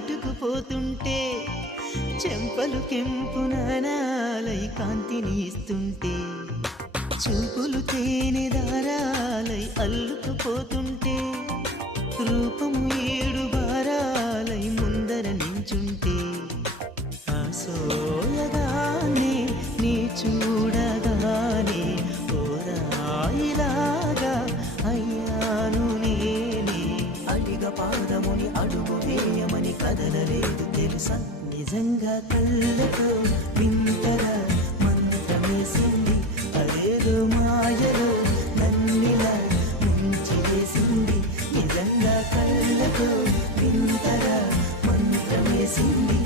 నాటుకుపోతుంటే చెంపలు కెంపున నాలై కాంతిని ఇస్తుంటే చూపులు తేనె దారాలై అల్లుకుపోతుంటే రూపము ఏడు బారాలై ముందర నించుంటే ఆసోయగానే నీ చూడగానే ఓరాయిలాగా అయ్యాను నేనే అడిగ పాదముని అడుగు వేయమని కదలలేదు తెలుసా నిజంగా కళ్ళతో వింతగా మంత్రమేసింది అదేదో మాయలో నన్నిలా ముంచి వేసింది నిజంగా కళ్ళతో వింతగా మంత్రమేసింది